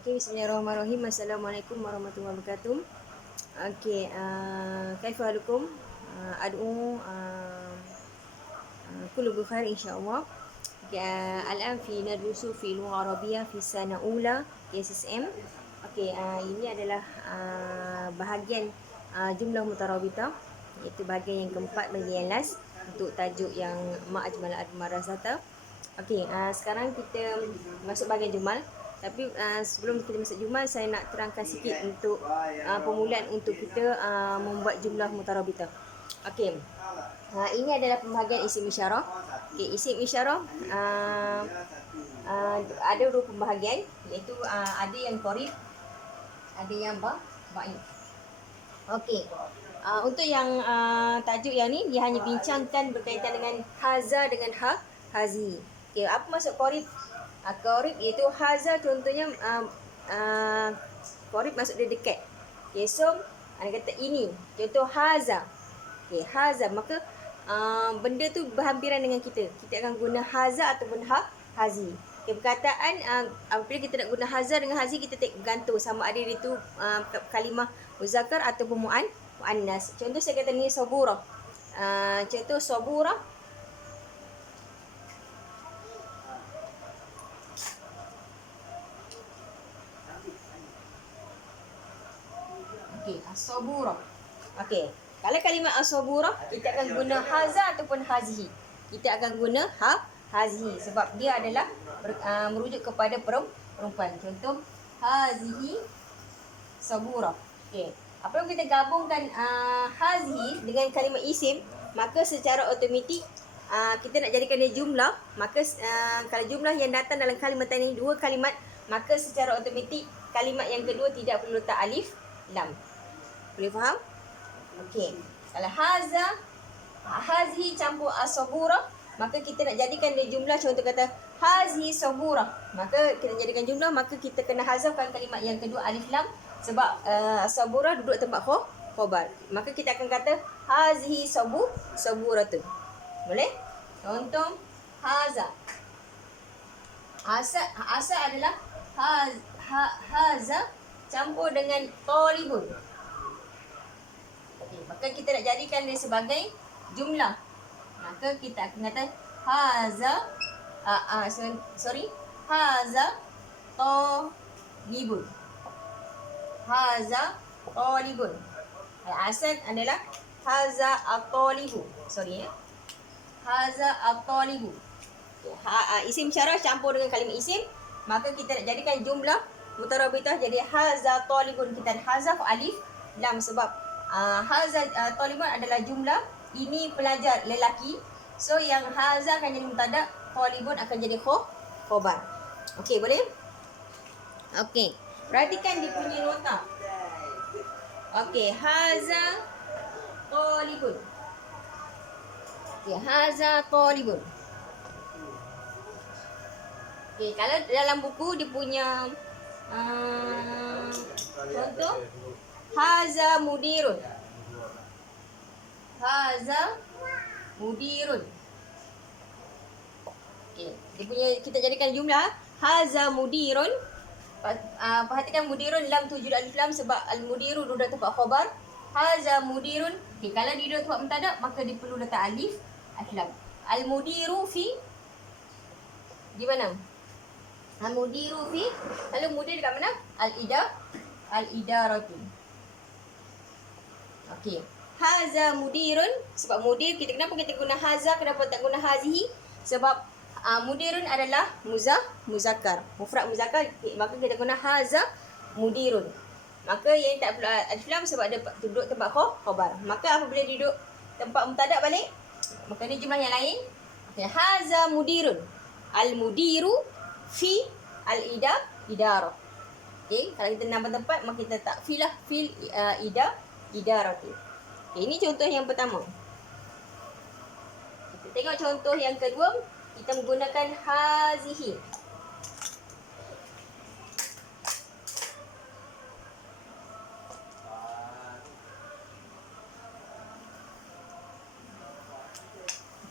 Okey, bismillahirrahmanirrahim. Assalamualaikum warahmatullahi wabarakatuh. Okey, kaifa halukum? Ad'u kullu bikhair insyaallah. الآن ندرس في اللغة العربية في السنة أولى SSM. Okey, ini adalah bahagian jumlah mutarabitah, iaitu bahagian yang keempat, bahagian yang last untuk tajuk yang Ma'ajmal al-Marasata. Okey, sekarang kita masuk bahagian jumal. Tapi sebelum kita masuk jumal, saya nak terangkan sikit untuk permulaan untuk kita membuat jumlah mutarabitah. Okey, ini adalah pembahagian isim isyarah. Okey, isim isyarah ada dua pembahagian, iaitu ada yang qarib, ada yang ba'id. Okey, untuk yang tajuk yang ni, dia hanya bincangkan berkaitan dengan haza dengan hazi. Okey, apa maksud qarib? Qarib iaitu haza, contohnya qarib maksud dia dekat. Okey, so anda kata ini, contoh haza. Okey, haza, maka benda tu berhampiran dengan kita. Kita akan guna haza ataupun hazi. Okay, perkataan apabila kita nak guna haza dengan hazi, kita bergantung sama ada itu kalimah muzakkar ataupun muannas. Contoh saya kata ni sabura. Contoh sabura. Okey, as-sabura. Okey. Kalau kalimah as-sabura, kita akan guna haza ataupun hazihi. Kita akan guna hazihi sebab dia adalah merujuk kepada perempuan. Contoh hazihi sabura. Okey. Apabila kita gabungkan hazihi dengan kalimah isim, maka secara automatik kita nak jadikan dia jumlah. Maka kalau jumlah yang datang dalam kalimat ini dua kalimat, maka secara automatik kalimat yang kedua tidak perlu letak alif lam. Boleh faham? Okey. Kalau hazihi campur as-sabura, maka kita nak jadikan dia jumlah. Contoh kata hazihi sabura, maka kita jadikan jumlah, maka kita kena hazafkan kalimat yang kedua alif lam sebab sabura duduk tempat khabar. Maka kita akan kata hazihi saburatu. Boleh? Contoh haza. Asa adalah haza campur dengan talibun. Okay, maka kita nak jadikan dia sebagai jumlah. Maka kita akan kata haza haza talibun. Haza talibun. Asal adalah haza at-talibu. Haza at-talibu. Isim isyarah campur dengan kalimah isim, maka kita nak jadikan jumlah mutarabitah jadi haza talibun. Kita hazaf alif lam sebab haza talibun adalah jumlah, ini pelajar lelaki. So yang haza akan jadi mubtada, talibun akan jadi khabar. Okey, boleh? Okey, perhatikan dia punya nota. Okey, haza talibun. Okey, haza talibun. Okey, kalau dalam buku dia punya contoh haza mudirun. Haza mudirun. Okey, dia punya kita jadikan jumlah haza mudirun. Perhatikan mudirun lam tu judul alif lam sebab al-mudiru duduk tempat khabar. Haza mudirun. Okey, kalau dia duduk tempat mubtada, maka dia perlu letak alif lam. Al-mudiru fi di mana? Al-mudiru fi, lalu mudir dekat mana? Al-idaratu. Okey. Haza mudirun, sebab mudir kita kenapa kita guna haza, kenapa tak guna hazihi? Sebab mudirun adalah muzakkar, mufrad muzakkar, maka kita guna haza mudirun. Maka yang tak perlu alif lam sebab dia duduk tempat khabar. Maka apabila dia duduk tempat mubtada balik, maka ni jumlah yang lain. Okey, haza mudirun. Al-mudiru fi al-idarah. Okey, kalau kita nama tempat, maka kita tak filah fil idarah. Okay, ini contoh yang pertama. Kita tengok contoh yang kedua. Kita menggunakan hazihi.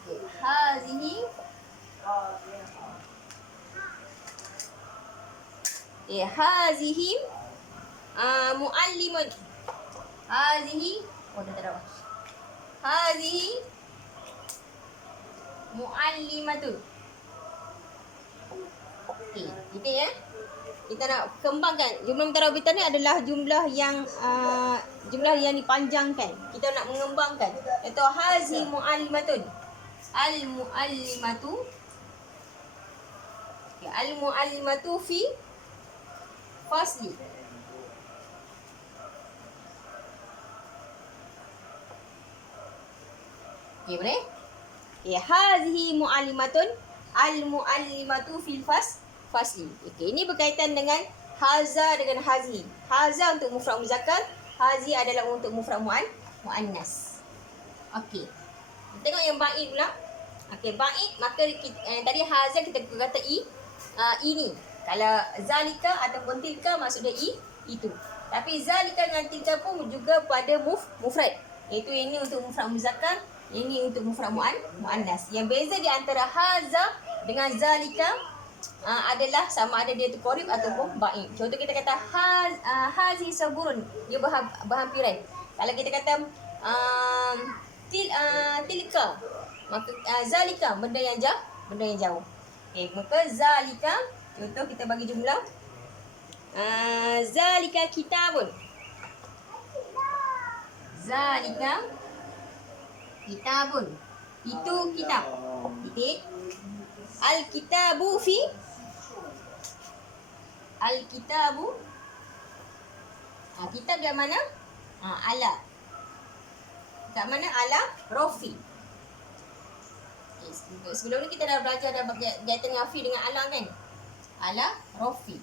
Okay, hazihi. Hazihi muallimun. Hazihi, oh dah tak ada. Hazihi muallimatun. Okey, kita ya. Kita nak kembangkan jumlah mutarabitan ni adalah jumlah yang dipanjangkan. Kita nak mengembangkan. Iaitu hazi muallimatun. Al muallimatu. Okay, al muallimatu fi fasli. Okay, boleh? Okay, hazihi muallimatun. Al muallimatu fil fasli. Okey, ini berkaitan dengan haza dengan hazi. Haza untuk mufrad muzakkar, hazi adalah untuk mufrad muannas. Okey. Tengok yang ba'id pula. Okey, ba'id maka tadi haza kita kata ini. Kalau zalika ataupun tilka maksud dia itu. Tapi zalika dengan tilka pun juga pada mufrad. Iaitu ini untuk mufrad muzakkar, ini untuk mufrad muannas. Yang beza di antara haza dengan zalika adalah sama ada dia tu qarib ataupun ba'id. Contoh kita kata hazi saburun, dia berhampiran. Kalau kita kata tilka, maka zalika benda yang jauh. Okey, maka zalika, contoh kita bagi jumlah zalika kitabun. Zalika kitabun. Itu kitab. Titik. Al-kitabu fi Al-kitabu. Kitab di mana? Ala. Kat mana? Ala rofi. Sebelum ni kita dah belajar dah kaitan dengan fi dengan ala kan? Ala rofi.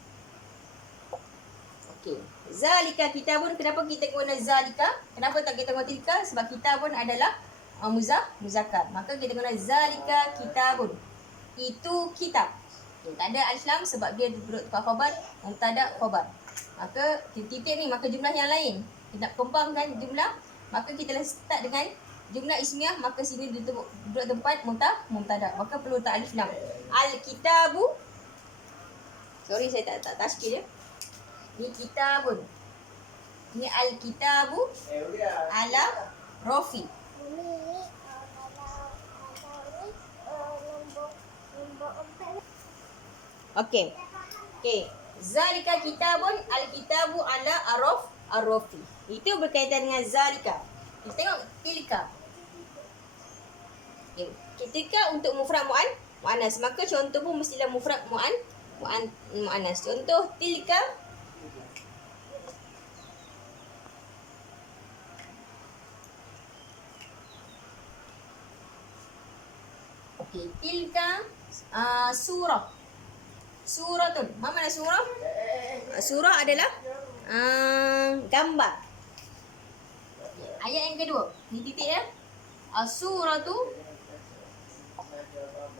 Okey. Zalika kitabun. Kenapa kita guna zalika? Kenapa tak kita guna tilka? Sebab kitabun adalah muzakkar. Maka kita guna zalika kitabun. Itu kitab. Okay, tak ada alif lam sebab dia duduk tempat khabar, mubtada khabar. Maka titik ni, maka jumlah yang lain kita nak kembangkan jumlah, maka kita start dengan jumlah ismiyah, maka sini duduk tempat mubtada, maka perlu tak alif lam. Al kitabu, sorry saya tak tashkil ya. Ni kitabun. Ni al kitabu ala rofi. Okey. Okey. Zalika kitabun, al-kitabu ala ar-rafi. Itu berkaitan dengan zalika. Kita tengok tilka. Okey. Tilka untuk mufrad muannas. Maka contoh pun mestilah mufrad muannas. Contoh tilka. Okey, tilka surah. Suratun. Apa makna surah? Surah adalah gambar. Ayat yang kedua. Ni titik ya. As-suratu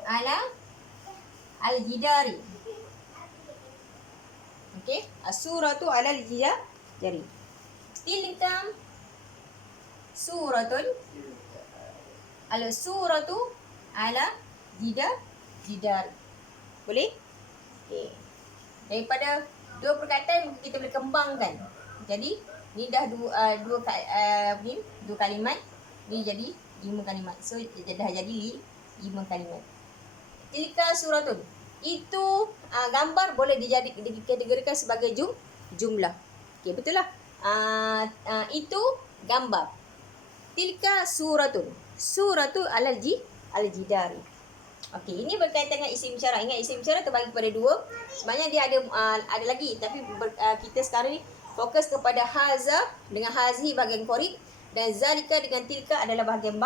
ala al-jidari. Okey, as-suratu ala al-jidari. Tilka suratun. Al-suratu ala jidar. Boleh? Okay. Daripada dua perkataan kita boleh kembangkan. Jadi ni dah dua kalimat, ni jadi 5 kalimat. So dah jadi 5 kalimat. Tilka suratun. Itu gambar boleh dikategorikan sebagai jumlah. Okey, betul lah. Itu gambar. Tilka suratun. Suratu al-jidari. Okey, ini berkaitan dengan isim isyarat. Ingat isim isyarat terbagi kepada 2. Sebenarnya dia ada lagi, tapi kita sekarang ni fokus kepada haza dengan hazi bahagian qarib dan zalika dengan tilka adalah bahagian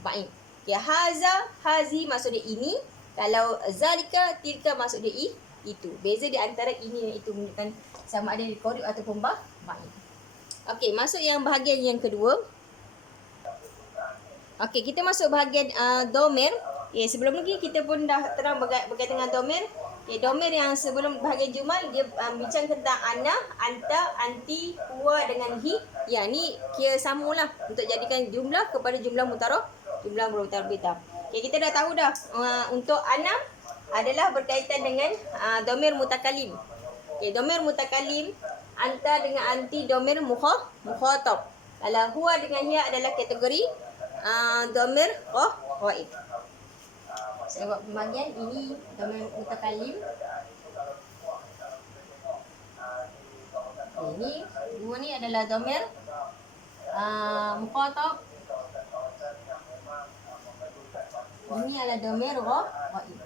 ba'id. Okey, haza, hazi maksud dia ini. Kalau zalika, tilka maksud dia itu. Beza di antara ini dan itu menunjukkan sama ada di qarib ataupun ba'id. Okey, masuk yang bahagian yang kedua. Okey, kita masuk bahagian domir. Sebelum lagi kita pun dah terang berkaitan dengan domir. Domir yang sebelum bahagian jumal dia bincang tentang ana, anta, anti, huwa dengan hi. Ya, ni kira samalah untuk jadikan jumlah kepada jumlah mutarabitah. Okey, kita dah tahu dah untuk ana adalah berkaitan dengan domir mutakalim. Okey, domir mutakalim anta dengan anti domir mukhatab. Kalau huwa dengan hiya adalah kategori domir ghaib. Saya buat pembagian ini domir mutakalim. Ini dua ni adalah domir mukhatab. Ini adalah domir ghaib.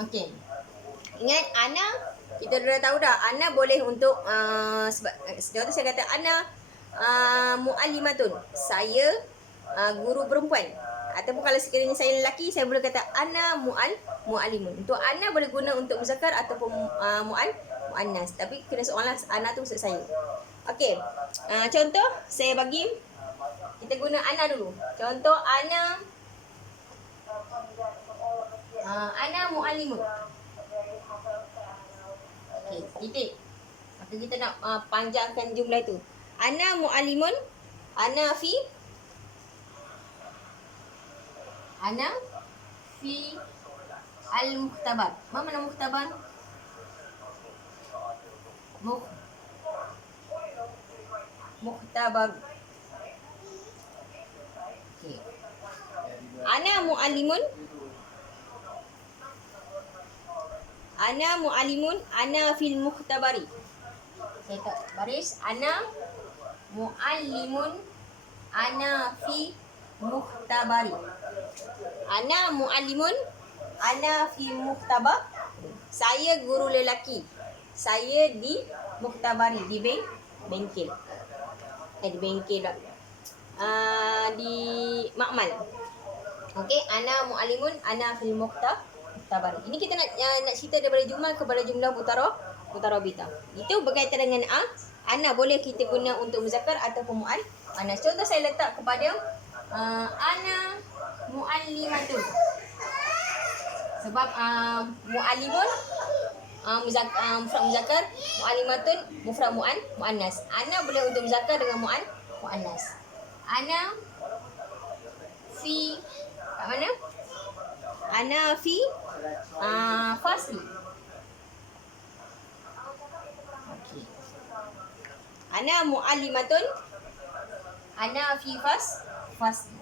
Okey. Ingat ana, kita dah tahu dah, ana boleh untuk sebab contoh saya kata ana muallimatun. Saya guru perempuan. Ataupun kalau sekiranya saya lelaki, saya boleh kata ana muallimun. Untuk ana boleh guna untuk muzakkar ataupun muannas. Tapi kena soalan ana tu maksud saya. Okey. Contoh saya bagi, kita guna ana dulu. Contoh ana muallimun. Okey, titik. Maka kita nak panjangkan jumlah tu. Ana muallimun, ana fi al-mukhtabar. Mana mukhtabar? Mukhtabar. Okey. Ana muallimun, ana fil mukhtabari. Saya tak baris. Ana muallimun, ana fi mukhtabari. Ana muallimun, ana fi mukhtabar. Saya guru lelaki. Saya di mukhtabari, di bengkel. Di bengkel tak. Di makmal. Okey, ana muallimun, ana fil mukhtabari. Ini kita nak cerita daripada jumlah kepada jumlah mutarabitah. Itu berkaitan dengan ana boleh kita guna untuk muzakkar ataupun muannas. Contoh saya letak kepada ana muallimatun. Sebab muallimun mufrad muzakkar, muallimatun mufrad muannas. Ana boleh untuk muzakkar dengan muannas. Ana fi kat mana? Ana fi fasli. Okey. Ana muallimatun, ana fi fasli.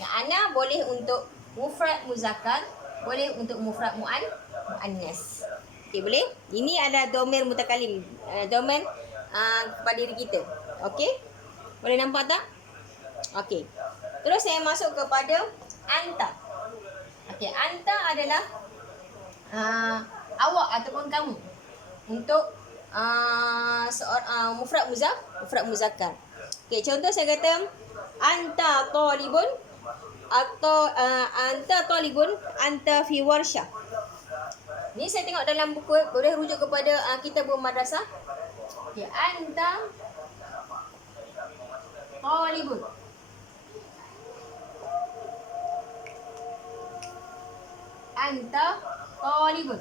Yang ana boleh untuk mufrad muzakkar, boleh untuk mufrad muannas. Okey, boleh? Ini adalah domir mutakalim, domir kepada diri kita. Okey? Boleh nampak tak? Okey. Terus saya masuk kepada anta. Okey, anta adalah awak ataupun kamu untuk mufrad muzakkar. Okey, contoh saya kata anta talibun atau anta talibun, anta fi warsyah. Ni saya tengok dalam buku, boleh rujuk kepada kitab madrasah. Okey, anta talibun. Anta talibun.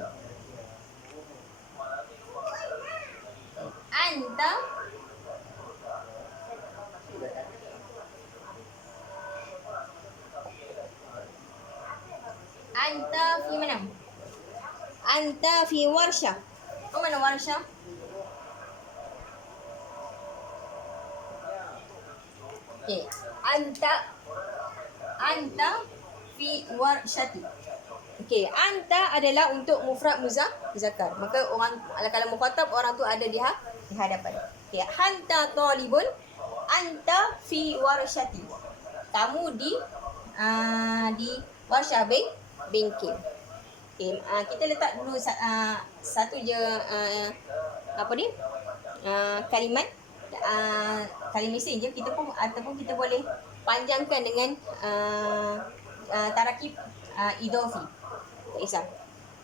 Anta fi mana? Anta fi warsyah. Oh, mana warsyah? Okey, anta fi warsyati. Okey, anta adalah untuk mufrad muzakkar. Maka orang kalau mukhatab, orang tu ada di hadapan. Okey, anta talibun, anta fi warsyati. Kamu di warsyah bengkel. Okey, kita letak dulu satu je kalimat mesin je. Kita pun ataupun kita boleh panjangkan dengan tarakib idafi. Tak kisah.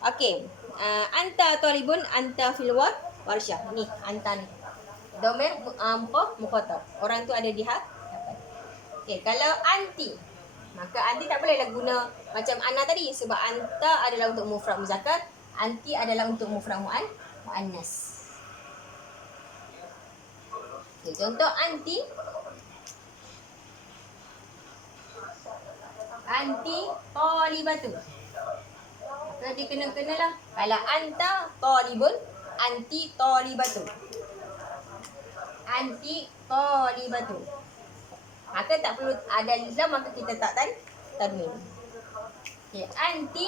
Okey, anta talibun, anta fil warsyah. Ni anta ni domir mukhatab. Orang tu ada di hadapan. Okey, kalau anti, maka anti tak bolehlah guna macam ana tadi, sebab anta adalah untuk mufrad muzakkar, anti adalah untuk mufrad muannas. Okay, contoh anti talibatu. dia kena lah. Kalau anta talibun, anti talibatun. Anti talibatun. Maka tak perlu ada lam, maka kita tak tanwin. Okey, anti.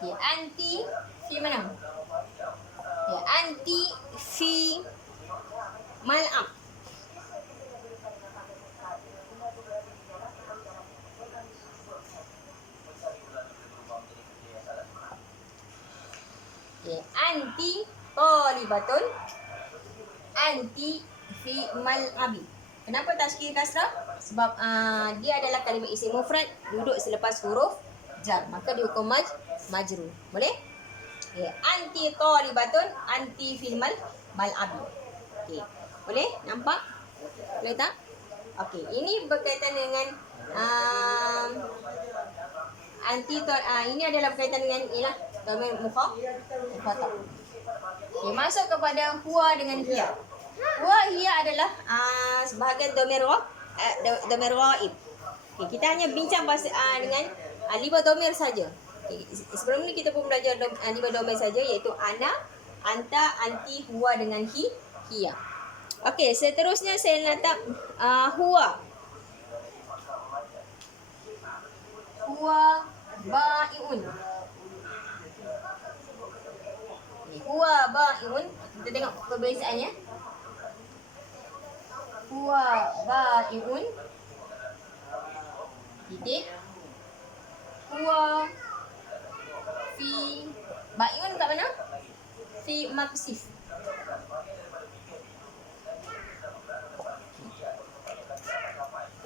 Okey, anti fi mana? Okey, anti fi mal'am. Okey, anti talibatun, anti fi mal'abi. Kenapa tashkil kasrah? Sebab dia adalah kalimah isim mufrad duduk selepas huruf jar, maka dihukum majrur. Boleh? Okay. Anti talibatun, anti fil mal'abi. Okey. Boleh? Nampak? Boleh tak? Okey, ini berkaitan dengan ini adalah berkaitan dengan ialah dhamir mukhatab. Okey, masuk kepada huwa dengan hiya. Huwa hiya adalah sebahagian dhamir ghaib. Okey, kita hanya bincang dengan lima dhamir saja. Okay. Sebelum ni kita pun belajar lima dhamir saja, iaitu ana, anta, anti, huwa dengan hiya. Okey, seterusnya saya letak huwa. Huwa ba'iun. Huwa ba'iun. Kita tengok perbezaannya. Huwa ba'iun. Titik. Huwa fi ba'iun kat mana? Fi maksif.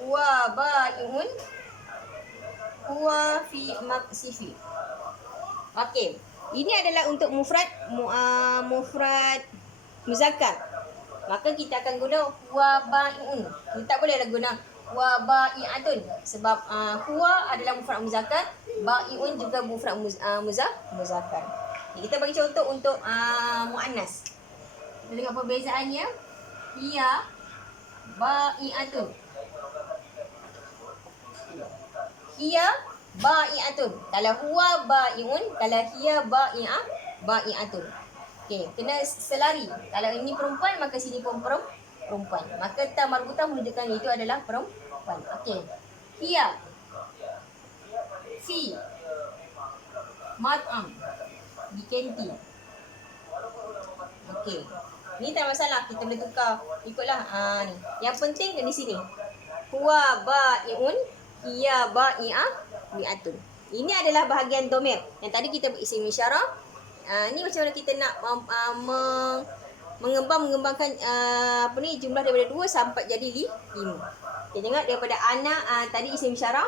Huwa ba'iun. Huwa fi maksifi. Okey. Ini adalah untuk mufrad muzakkar. Maka kita akan guna huwa ba'iun. Kita tak bolehlah guna huwa ba'i'atun sebab huwa adalah mufrad muzakkar, ba'iun juga mufrad muzakkar. Kita bagi contoh untuk muannas. Kita tengok perbezaannya. Hiya ba'i'atun. Hiya ba'i'atun. Kalau huwa ba'i'un, kalau hiya ba'i'atun. Okey, kena selari. Kalau ini perempuan, maka sini pun perempuan. Maka ta marbutah menunjukkan itu adalah perempuan. Okey. Hiya fi mat'am, di kantin. Okey. Ni tak masalah, kita boleh tukar ikutlah ni. Yang penting di sini. Huwa ba'i'un, hiya ba'i'atun. Ini adalah bahagian domir. Yang tadi kita berisim isyarah. Ni macam mana kita nak mengembangkan jumlah daripada 2 sampai jadi 5. Kita tengok daripada ana tadi isim isyarah.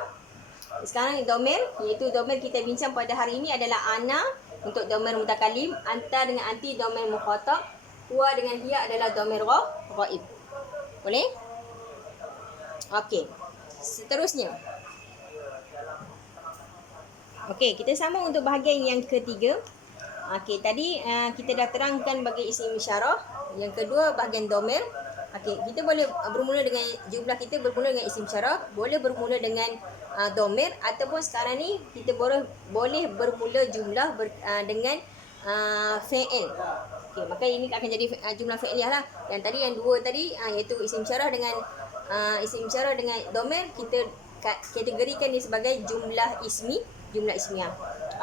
Sekarang domir, iaitu domir kita bincang pada hari ini adalah ana untuk domir mutakalim, anta dengan anti domir mukhatab, huwa dengan hiya adalah domir ghaib. Boleh? Okey. Seterusnya. Okey, kita sambung untuk bahagian yang ketiga. Okey, tadi kita dah terangkan bagi isim isyarah. Yang kedua bahagian domir. Okey, kita boleh bermula dengan jumlah kita bermula dengan isim isyarah, boleh bermula dengan domir, ataupun sekarang ni kita boleh bermula jumlah dengan fi'il. Okey, maka ini akan jadi jumlah fi'iliyah lah. Yang tadi yang dua tadi iaitu isim isyarah dengan domir, kita kategorikan dia sebagai jumlah ismiyah.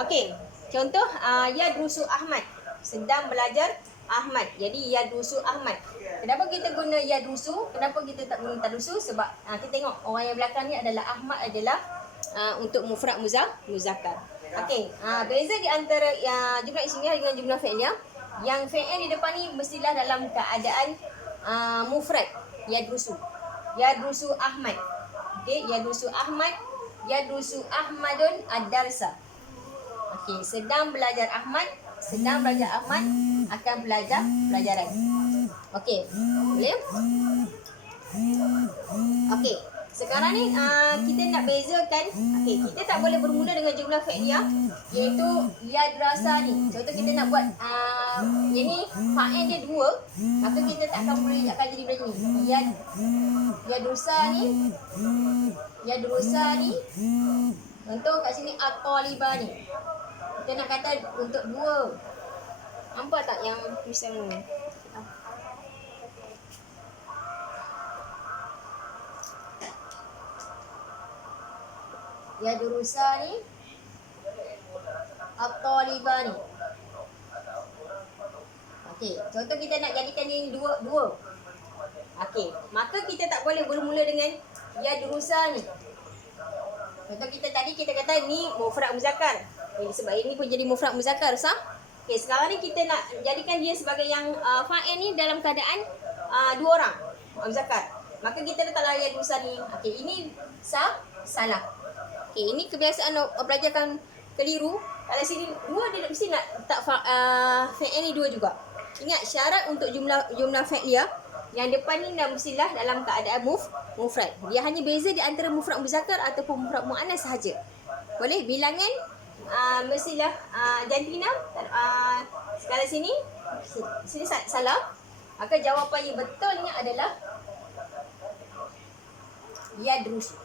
Okey. Contoh, yadrusu Ahmad. Sedang belajar Ahmad. Jadi, yadrusu Ahmad. Kenapa kita guna yadrusu? Kenapa kita tak guna tadrusu? Sebab kita tengok orang yang belakang ni adalah Ahmad adalah untuk mufrad muzakkar. Okey, beza di antara jumlah ismiyah dengan jumlah fi'liyah. Yang fi'il di depan ni mestilah dalam keadaan mufrad. Yadrusu. Yadrusu Ahmad. Okey, yadrusu Ahmad. Yadrusu Ahmadun ad-darsa. Okey, sedang belajar Ahmad akan belajar pelajaran. Okey, boleh? Okey, sekarang ni kita nak bezakan. Okey, kita tak boleh bermula dengan jumlah fi'liyah, iaitu yadrasa ni. Contoh kita nak buat yang ni fa'il dia 2, maka kita tak akan boleh jadi macam ni. Yadrusa ni Contoh kat sini at-talibani. Kita nak kata untuk dua. Nampak tak yang tulisan ni? Ya durusani at-talibani. Okey, contoh kita nak jadikan ini dua. Okey, maka kita tak boleh bermula dengan ya durusani. Contoh kita tadi kita kata ni mufrad muzakkar. Sebab ini pun jadi mufrad muzakkar, sah? Okey, sekarang ni kita nak jadikan dia sebagai yang fa'il ni dalam keadaan dua orang muzakkar. Maka kita letaklah ya durusani. Okey, ini sah? Salah. Okey, ini kebiasaan pelajar kan keliru. Kalau sini dua, dia mesti nak letak fa'il ni dua juga. Ingat syarat untuk jumlah fi'liyah yang depan ni dah mestilah dalam keadaan mufrad. Dia hanya beza di antara mufrad muzakkar ataupun mufrad muannas sahaja. Boleh bilangan mestilah jantina. Sekarang sini salah. Maka jawapan yang betulnya adalah yadrusu.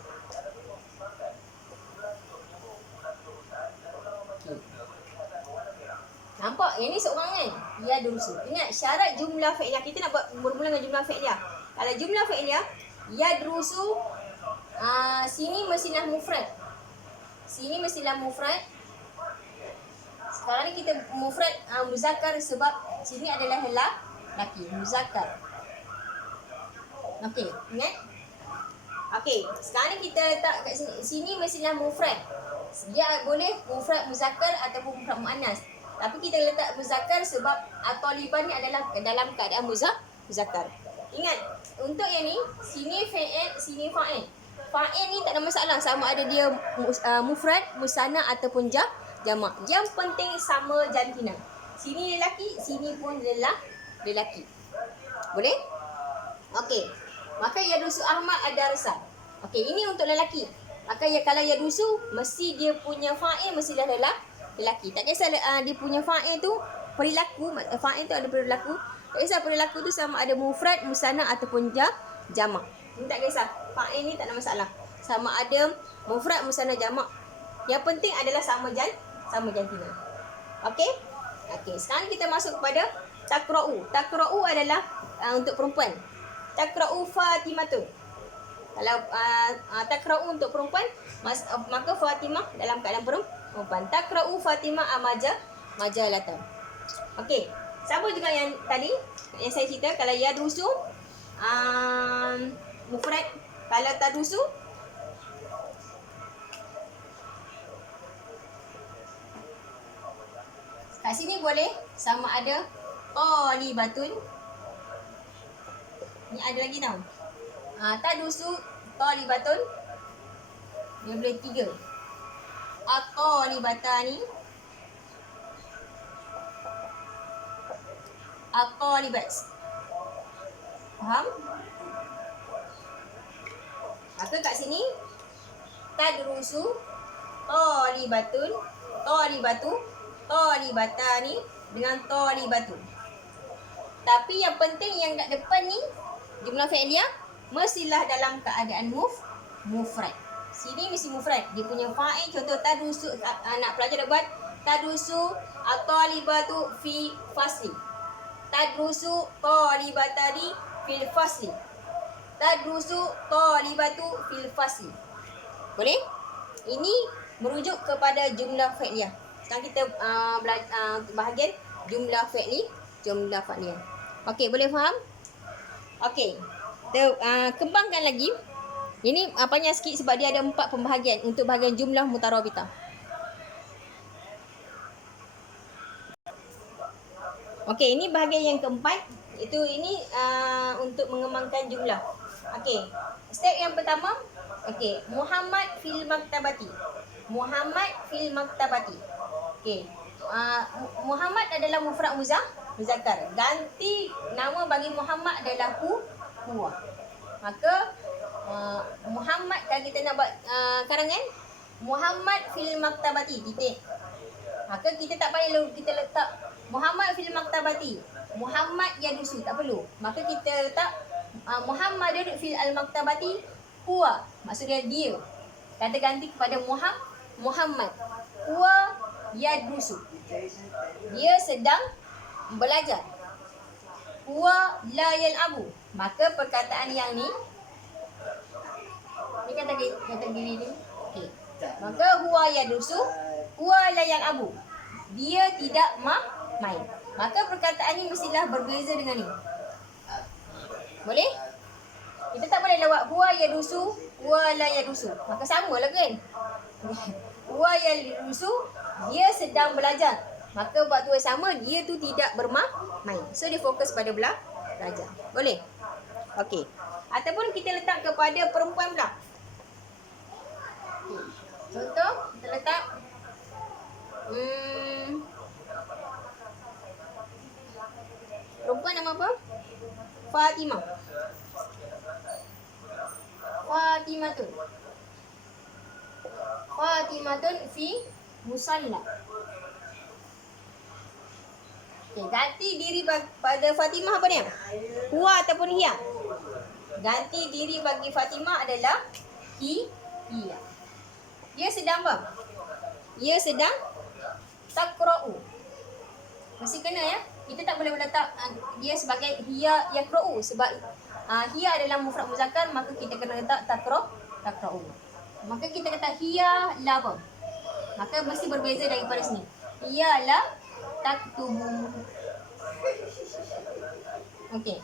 Nampak? Yang ni seorang kan? Ya durusu. Ingat syarat jumlah fi'liyah. Kita nak bermula dengan jumlah fi'liyah. Kalau jumlah fi'liyah, ya durusu, sini mestilah mufrad. Sini mestilah mufrad. Sekarang ni kita mufrad muzakkar sebab sini adalah lelaki. Muzakkar. Okey, ingat? Okey, sekarang ni kita letak kat sini mestilah mufrad. Dia boleh mufrad muzakkar ataupun mufrad muannas. Tapi kita letak muzakkar sebab at-taliban ni adalah dalam keadaan muzakkar. Ingat, untuk yang ni, sini fa'il, sini fa'il. Fa'il ni tak ada masalah sama ada dia mufrad, musanna ataupun jamak. Yang penting sama jantina. Sini lelaki, sini pun lelaki. Boleh? Okey. Maka yadusu Ahmad ad-darsa. Okey, ini untuk lelaki. Maka kalau yadusu, mesti dia punya fa'il mestilah lelaki. Tak kisah dia punya fa'il tu perilaku, fa'il tu ada perilaku. Tak kisah perilaku tu sama ada mufrad, musanna ataupun jamak. Ini tak kisah. Fa'il ni tak ada masalah. Sama ada mufrad, musanna, jamak. Yang penting adalah sama jantina. Okey? Okey, sekarang kita masuk kepada takra'u. Takra'u adalah untuk perempuan. Takra'u Fatimatun. Kalau takra'u untuk perempuan, maka Fatimah dalam keadaan perempuan. Takra'u Fatimah majalatan. Okey. Sama juga yang tadi yang saya cerita, kalau yadrusu mufrad, kalau tadrusu kat sini boleh sama ada talibatun. Ni ada lagi tau. Tadrusu talibatun. Dia boleh tiga. At-talibatani, at-talibat. Faham? Maka kat sini tadrusu talibatun, talibatu, talibatani dengan talibatu. Tapi yang penting yang kat depan ni jumlah fi'liyah mestilah dalam keadaan mufrad. Sini mesti mufrad. Dia punya fa'il, contoh tadrusu, nak pelajar nak buat tadrusu at-talibatu fi fasli. Tadrusu talibatani fil fasli. Tadrusu talibatu fil fasli. Boleh? Ini merujuk kepada jumlah fi'liyah. Sekarang kita bahagian jumlah fi'liyah. Okey, boleh faham? Okey. Kita kembangkan lagi. Ini panjang sikit sebab dia ada 4 pembahagian untuk bahagian jumlah mutarabitah. Okey, ini bahagian yang keempat. Ini untuk mengembangkan jumlah. Okey. Step yang pertama, okey, Muhammad fil maktabati. Muhammad fil maktabati. Okey. Muhammad adalah mufrad muzakkar. Ganti nama bagi Muhammad adalah huwa. Maka Muhammad, kalau kita nak buat karangan Muhammad fil maktabati titik. Maka kita tak payah kita letak Muhammad fil maktabati, Muhammad yadusu, tak perlu. Maka kita letak Muhammad fil al maktabati huwa. Maksudnya dia. Kata ganti kepada Muhammad. Huwa yadrusu. Dia sedang belajar. Huwa la yal'abu. Maka perkataan yang ni kata diri ni. Okey. Maka huwa yadrusu, huwa la yal'abu. Dia tidak main. Maka perkataan ni mestilah berbeza dengan ni. Boleh? Kita tak boleh lawak huwa yadrusu, huwa la yadrusu. Maka samalah kan? Huwa yadrusu, dia sedang belajar. Maka waktu yang sama, dia tu tidak bermain. So, dia fokus pada belajar. Boleh? Okey. Ataupun kita letak kepada perempuan pula. Contoh, kita letak perempuan nama apa? Fatimah. Fatimatun fi musalla. Okay, ganti diri pada Fatimah apa dia? Huwa ataupun hiya? Ganti diri bagi Fatimah adalah hiya. Dia sedang apa? Dia sedang taqra'u. Mesti kena ya. Kita tak boleh letak dia sebagai hiya yaqra'u sebab hiya adalah mufrad muzakkar, maka kita kena letak taqra'u. Maka kita kata hiya la apa? Maka mesti berbeza daripada sini. Hiya la taktubu. Okey.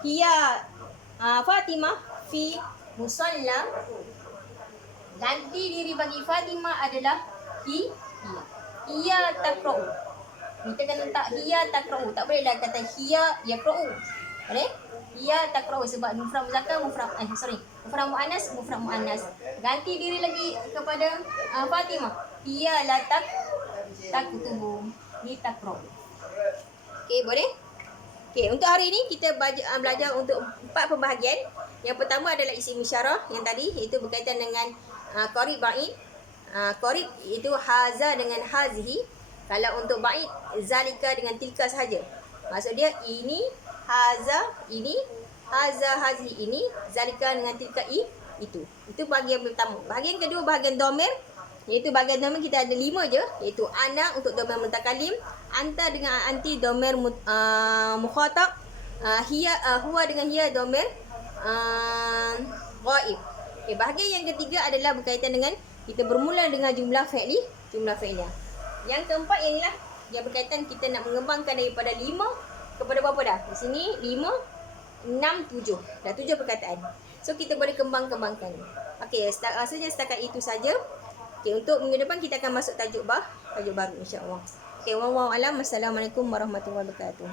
Hiya Fatimah fi musalla. Ganti diri bagi Fatimah adalah hiya. Hiya taqra'u. Kita kena letak hiya taqra'u. Tak boleh lah kata hiya yaqra'u. Boleh? Hiya taqra'u sebab mufrad muzakkar, mufrad muannas. Ganti diri lagi kepada Fatimah. Hiya la taktubu. Ni taqra'u. Okey, boleh? Okey, untuk hari ini kita belajar untuk 4 pembahagian. Yang pertama adalah isim isyarah yang tadi, iaitu berkaitan dengan qarib ba'id. Qarib itu haza dengan hazihi. Kalau untuk ba'id, zalika dengan tilka sahaja. Maksud dia ini, haza, ini, haza, hazihi, ini, zalika dengan tilka itu. Itu bahagian pertama. Bahagian kedua, bahagian domir. Iaitu bahagian domir kita ada 5 je. Iaitu ana untuk domir mutakalim, anta dengan anti domir mukhatab, huwa dengan hiya domir ghaib. Okay, bahagian yang ketiga adalah berkaitan dengan kita bermula dengan jumlah fi'liyah. Yang keempat ialah yang berkaitan kita nak mengembangkan daripada 5 kepada berapa dah? Di sini 5, 6, 7. Dah 7 perkataan. So kita boleh kembangkan. Okey, rasanya setakat itu saja. Okey, untuk minggu depan kita akan masuk tajuk baru insya-Allah. Okey, wallahu alam. Assalamualaikum warahmatullahi wabarakatuh.